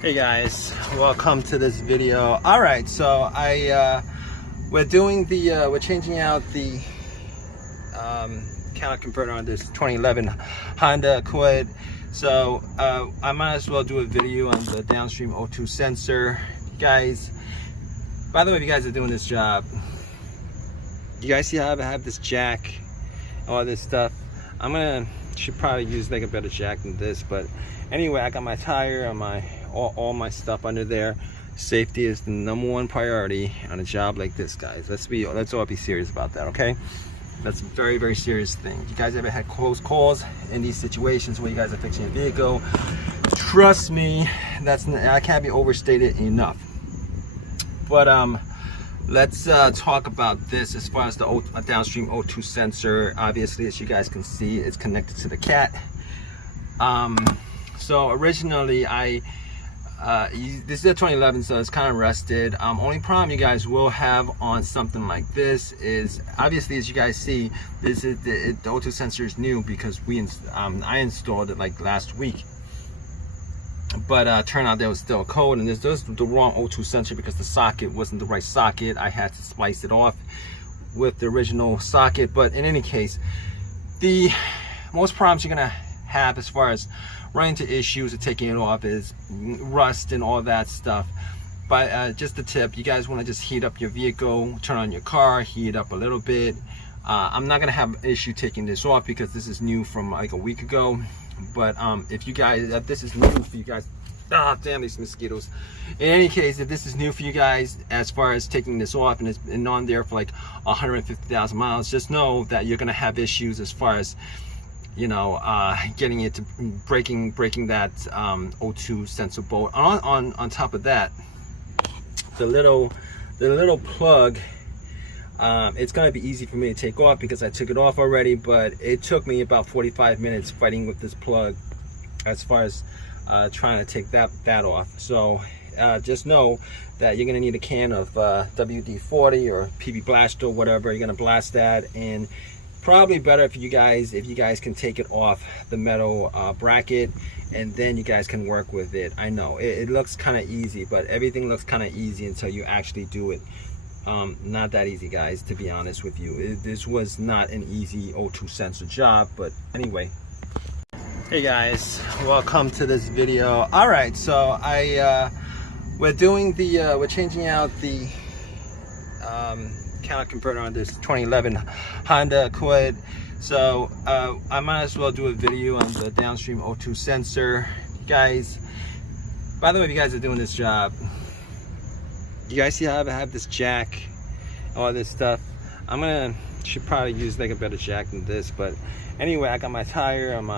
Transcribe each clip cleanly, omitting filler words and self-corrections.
Hey guys, welcome to this video. All right, so we're changing out the counter converter on this 2011 Honda Accord. So I might as well do a video on the Downstream O2 sensor. Guys, by the way, if you guys are doing this job, you guys see how I have this jack, all this stuff. Should probably use like a better jack than this, but anyway, I got my tire and all my stuff under there. Safety is the #1 priority on a job like this, guys. Let's all be serious about that, okay? That's a very, very serious thing. You guys ever had close calls in these situations where you guys are fixing your vehicle? Trust me, I can't be overstated enough. But let's talk about this as far as the Downstream O2 sensor. Obviously, as you guys can see, it's connected to the cat. So originally this is a 2011, so it's kind of rusted. Only problem you guys will have on something like this is, obviously, as you guys see, this is the O2 sensor is new because I installed it like last week. But turned out there was still a code, and this was the wrong O2 sensor because the socket wasn't the right socket. I had to splice it off with the original socket. But in any case, the most problems you're gonna have as far as running into issues of taking it off is rust and all that stuff. But just a tip, you guys want to just heat up your vehicle, turn on your car, heat it up a little bit. I'm not gonna have an issue taking this off because this is new from like a week ago. But if this is new for you guys, damn these mosquitoes. In any case, if this is new for you guys as far as taking this off and it's been on there for like 150,000 miles, just know that you're gonna have issues as far as, you know, getting it to breaking that O2 sensor bolt. On top of that, the little plug, it's gonna be easy for me to take off because I took it off already, but it took me about 45 minutes fighting with this plug as far as trying to take that off. So just know that you're gonna need a can of WD-40 or PB Blast or whatever. You're gonna blast that, and probably better if you guys can take it off the metal bracket, and then you guys can work with it. I know it looks kind of easy, but everything looks kind of easy until you actually do it. Not that easy, guys, to be honest with you. This was not an easy O2 sensor job, but anyway. Hey guys, welcome to this video. All right, so we're changing out the counter converter on this 2011 Honda Accord. So I might as well do a video on the Downstream O2 sensor. Guys, by the way, if you guys are doing this job, you guys see how I have this jack, all this stuff. Should probably use like a better jack than this, but anyway, I got my tire and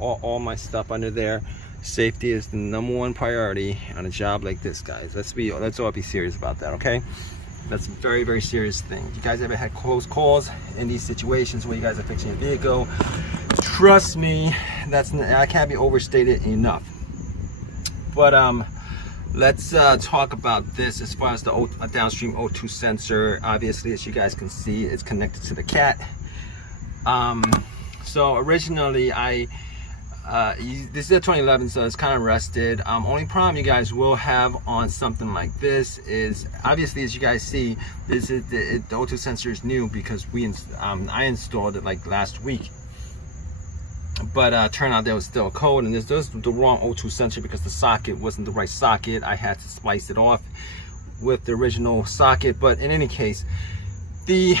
all my stuff under there. Safety is the #1 priority on a job like this, guys. Let's all be serious about that, okay? That's a very, very serious thing. You guys ever had close calls in these situations where you guys are fixing your vehicle? Trust me, I can't be overstated enough. But let's talk about this as far as the Downstream O2 sensor. Obviously, as you guys can see, it's connected to the cat. So originally this is a 2011, so it's kind of rusted. Only problem you guys will have on something like this is, obviously, as you guys see, this is the O2 sensor is new because I installed it like last week. But turned out there was still a code, and this was the wrong O2 sensor because the socket wasn't the right socket. I had to splice it off with the original socket. But in any case, the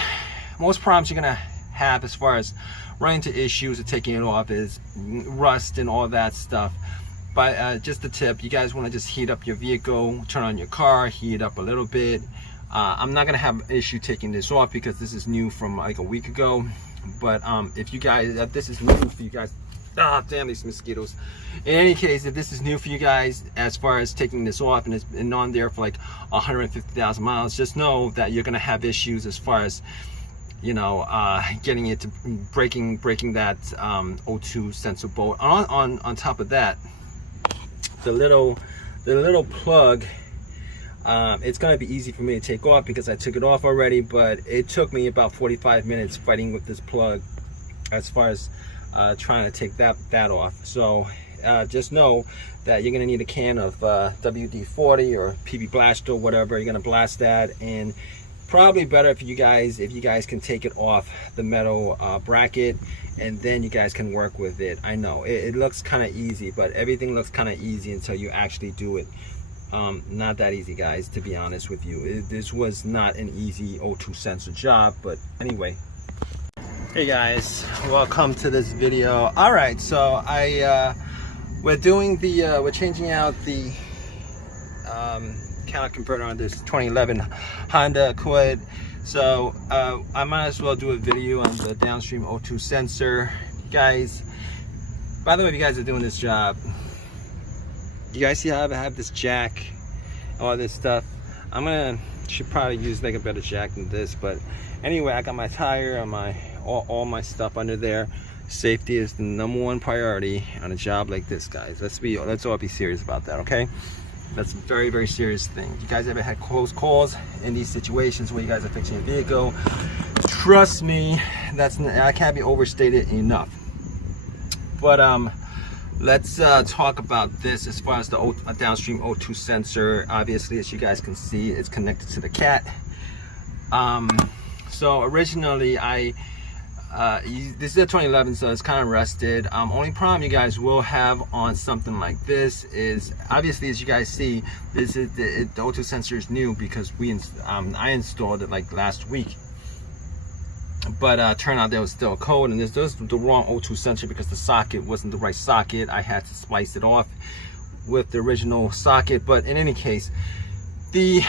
most problems you're gonna have as far as running into issues of taking it off is rust and all that stuff. But just a tip, you guys want to just heat up your vehicle, turn on your car, heat it up a little bit. I'm not gonna have an issue taking this off because this is new from like a week ago. But if this is new for you guys, damn these mosquitoes. In any case, if this is new for you guys as far as taking this off and it's been on there for like 150,000 miles, just know that you're gonna have issues as far as, you know, getting it to breaking that O2 sensor bolt. On top of that, the little plug, it's gonna be easy for me to take off because I took it off already, but it took me about 45 minutes fighting with this plug as far as trying to take that off. So just know that you're going to need a can of WD-40 or PB Blaster or whatever. You're going to blast that, and probably better if you guys can take it off the metal bracket, and then you guys can work with it. I know it looks kind of easy, but everything looks kind of easy until you actually do it. Not that easy, guys, to be honest with you. This was not an easy O2 sensor job, but anyway. Hey guys, welcome to this video. All right, so we're changing out the counter converter on this 2011 Honda Accord. So I might as well do a video on the Downstream O2 sensor. Guys, by the way, if you guys are doing this job, you guys see how I have this jack, all this stuff? Should probably use like a better jack than this, but anyway, I got my tire and all my stuff under there. Safety is the #1 priority on a job like this, guys. Let's all be serious about that, okay? That's a very, very serious thing. You guys ever had close calls in these situations where you guys are fixing your vehicle? Trust me, I can't be overstated enough. But let's talk about this as far as the Downstream O2 sensor. Obviously, as you guys can see, it's connected to the cat. So originally this is a 2011, so it's kind of rusted. Only problem you guys will have on something like this is, obviously, as you guys see, the O2 sensor is new because I installed it like last week. But turned out there was still a code, and this was the wrong O2 sensor because the socket wasn't the right socket. I had to splice it off with the original socket. But in any case, the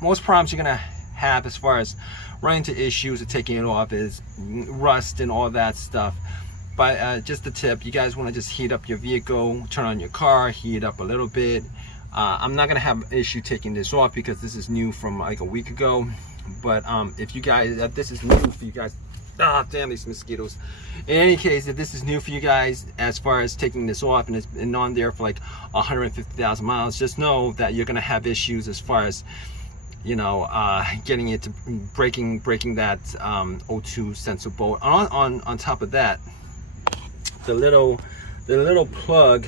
most problems you're gonna have as far as running into issues of taking it off is rust and all that stuff. But just a tip, you guys want to just heat up your vehicle, turn on your car, heat it up a little bit. I'm not gonna have an issue taking this off because this is new from like a week ago. But if you guys, this is new for you guys, damn these mosquitoes. In any case, if this is new for you guys as far as taking this off and it's been on there for like 150,000 miles, just know that you're gonna have issues as far as, you know, getting it to breaking that O2 sensor bolt. On top of that, the little plug,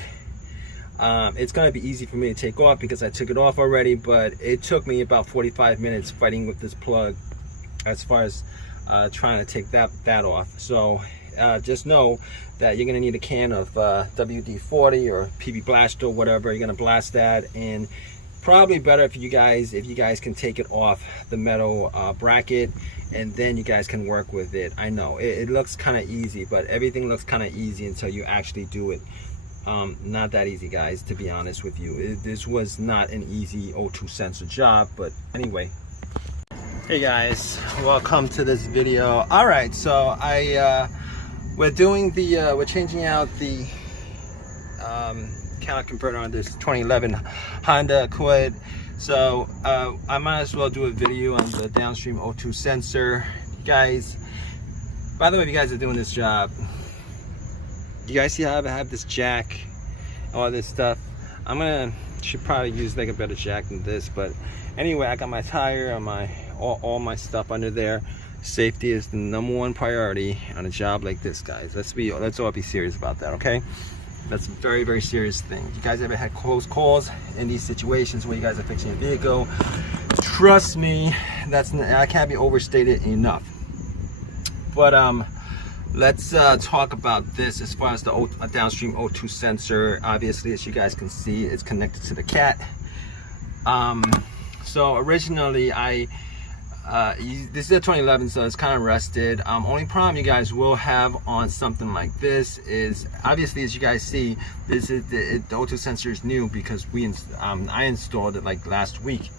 it's gonna be easy for me to take off because I took it off already, but it took me about 45 minutes fighting with this plug as far as trying to take that off. So just know that you're gonna need a can of WD-40 or PB Blaster or whatever. You're gonna blast that, and probably better if you guys can take it off the metal bracket, and then you guys can work with it. I know it looks kind of easy, but everything looks kind of easy until you actually do it. Not that easy, guys, to be honest with you. This was not an easy O2 sensor job, but anyway. Hey guys, welcome to this video. All right, so we're changing out the counter converter on this 2011 Honda Accord. So I might as well do a video on the Downstream O2 sensor. Guys, by the way, if you guys are doing this job, you guys see how I have this jack, all this stuff? Should probably use like a better jack than this, but anyway, I got my tire and all my stuff under there. Safety is the #1 priority on a job like this, guys. Let's all be serious about that, okay? That's a very, very serious thing. You guys ever had close calls in these situations where you guys are fixing your vehicle? Trust me, I can't be overstated enough. But let's talk about this as far as the Downstream O2 sensor. Obviously, as you guys can see, it's connected to the cat. So originally this is a 2011, so it's kind of rusted. Only problem you guys will have on something like this is, obviously, as you guys see, the O2 sensor is new because I installed it like last week.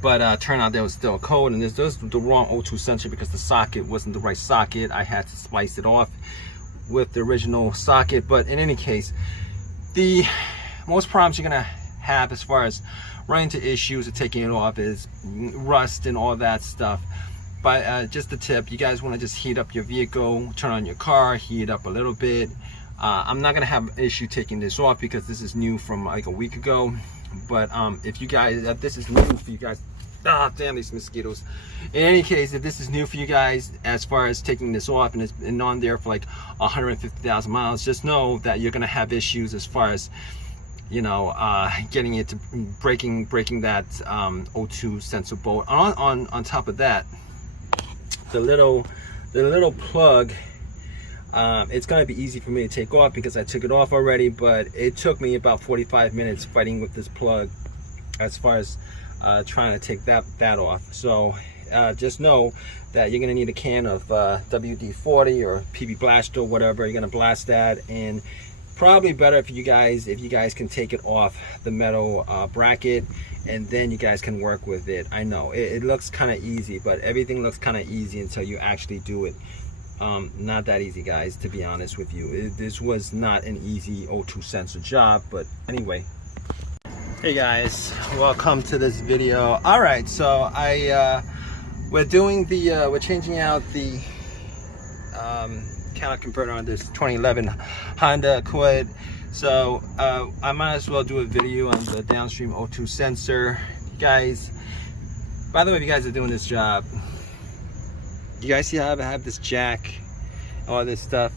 But turned out there was still a code, and this was the wrong O2 sensor because the socket wasn't the right socket. I had to splice it off with the original socket. But in any case, the most problems you're gonna have as far as running into issues of taking it off is rust and all that stuff. But just a tip, you guys want to just heat up your vehicle, turn on your car, heat it up a little bit. I'm not gonna have an issue taking this off because this is new from like a week ago. But if you guys, this is new for you guys, Ah, damn these mosquitoes. In any case, if this is new for you guys, as far as taking this off and it's been on there for like 150,000 miles, just know that you're gonna have issues as far as, you know, getting it to breaking that O2 sensor bolt. On top of that, the little plug, it's gonna be easy for me to take off because I took it off already, but it took me about 45 minutes fighting with this plug as far as trying to take that off. So just know that you're gonna need a can of WD-40 or PB Blast or whatever. You're gonna blast that, and probably better if you guys can take it off the metal bracket, and then you guys can work with it. I know it looks kind of easy, but everything looks kind of easy until you actually do it. Not that easy, guys, to be honest with you. This was not an easy O2 sensor job, but anyway. Hey guys, welcome to this video. All right, so we're changing out the counter converter on this 2011 Honda Accord. So I might as well do a video on the Downstream O2 sensor. You guys, by the way, if you guys are doing this job, you guys see how I have this jack, all this stuff.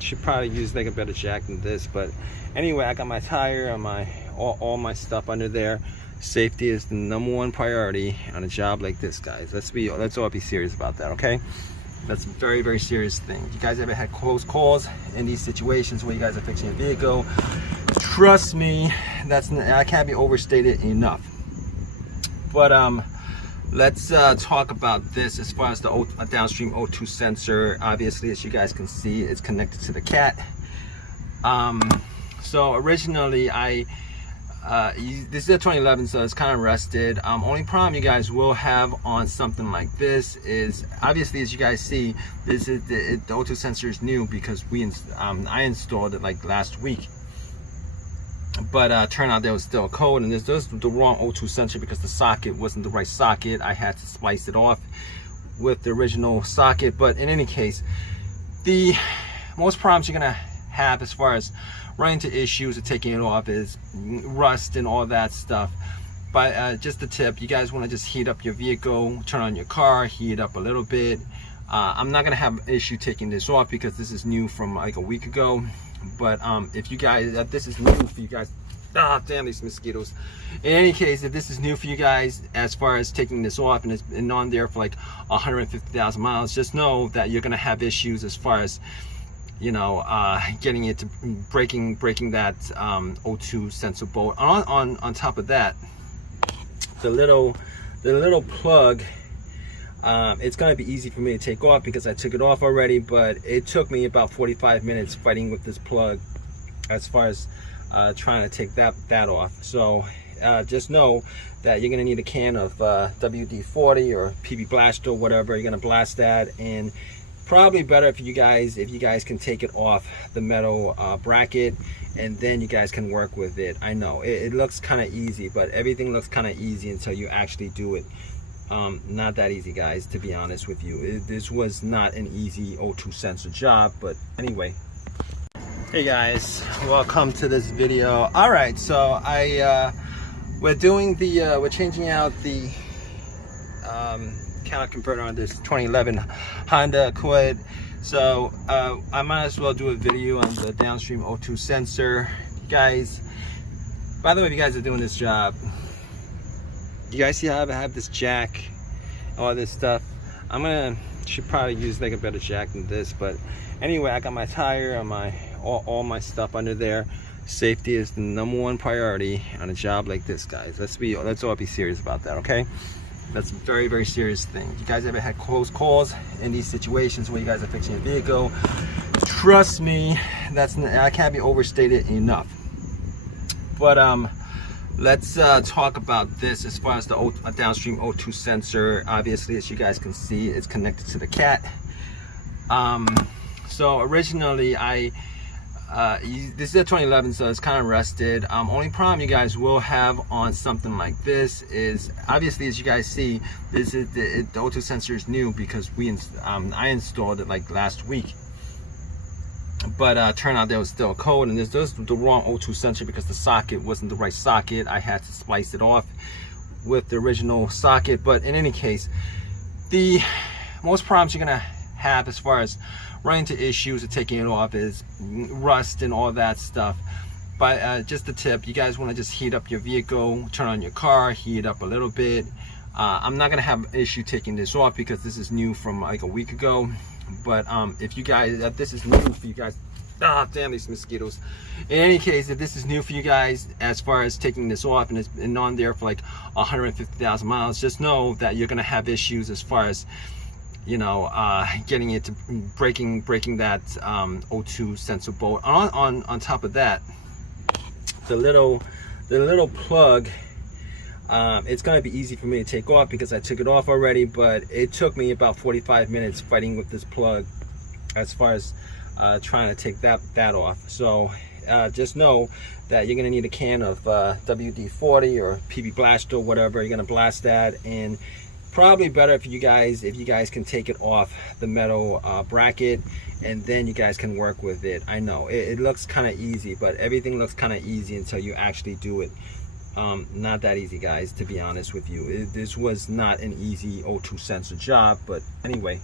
Should probably use like a better jack than this, but anyway, I got my tire and all my stuff under there. Safety is the #1 priority on a job like this, guys. Let's all be serious about that, okay? That's a very, very serious thing. You guys ever had close calls in these situations where you guys are fixing a vehicle? Trust me, I can't be overstated enough. But let's talk about this as far as the Downstream O2 sensor. Obviously, as you guys can see, it's connected to the cat. So originally this is a 2011, so it's kind of rusted. Only problem you guys will have on something like this is, obviously, as you guys see, the O2 sensor is new because I installed it like last week. But turned out there was still a code, and this was the wrong O2 sensor because the socket wasn't the right socket. I had to splice it off with the original socket. But in any case, the most problems you're gonna have as far as running into issues of taking it off is rust and all that stuff. But just a tip, you guys want to just heat up your vehicle, turn on your car, heat it up a little bit. I'm not gonna have an issue taking this off because this is new from like a week ago. But if you guys, this is new for you guys. Ah, damn these mosquitoes. In any case, if this is new for you guys, as far as taking this off and it's been on there for like 150,000 miles, just know that you're gonna have issues as far as, you know, getting it to breaking that O2 sensor bolt. On top of that, the little plug, it's gonna be easy for me to take off because I took it off already, but it took me about 45 minutes fighting with this plug as far as trying to take that off. So just know that you're gonna need a can of WD-40 or PB Blast or whatever. You're gonna blast that, and probably better if you guys can take it off the metal bracket, and then you guys can work with it. I know it looks kind of easy, but everything looks kind of easy until you actually do it. Not that easy, guys, to be honest with you. This was not an easy O2 sensor job, but anyway. Hey guys, welcome to this video. All right, so we're changing out the counter converter on this 2011 Honda Accord. So I might as well do a video on the Downstream O2 sensor. You guys, by the way, if you guys are doing this job, you guys see how I have this jack, all this stuff. Should probably use like a better jack than this, but anyway, I got my tire and all my stuff under there. Safety is the #1 priority on a job like this, guys. Let's all be serious about that, okay? That's a very, very serious thing. You guys ever had close calls in these situations where you guys are fixing a vehicle? Trust me, I can't be overstated enough. But let's talk about this as far as the Downstream O2 sensor. Obviously, as you guys can see, it's connected to the cat. So originally this is a 2011, so it's kind of rusted. Only problem you guys will have on something like this is, obviously, as you guys see, the O2 sensor is new because I installed it like last week. But turned out there was still a code, and this was the wrong O2 sensor because the socket wasn't the right socket. I had to splice it off with the original socket. But in any case, the most problems you're gonna have as far as running into issues of taking it off is rust and all that stuff. But just a tip, you guys want to just heat up your vehicle, turn on your car, heat it up a little bit. I'm not gonna have an issue taking this off because this is new from like a week ago. But if you guys, this is new for you guys, damn these mosquitoes. In any case, if this is new for you guys as far as taking this off and it's been on there for like 150,000 miles, just know that you're gonna have issues as far as, you know, getting it to breaking that O2 sensor bolt. On top of that, the little plug, it's gonna be easy for me to take off because I took it off already, but it took me about 45 minutes fighting with this plug as far as trying to take that off. So just know that you're gonna need a can of WD-40 or PB Blast or whatever. You're gonna blast that, and probably better if you guys can take it off the metal bracket, and then you guys can work with it. I know it looks kind of easy, but everything looks kind of easy until you actually do it. Not that easy, guys, to be honest with you. This was not an easy O2 sensor job, but anyway,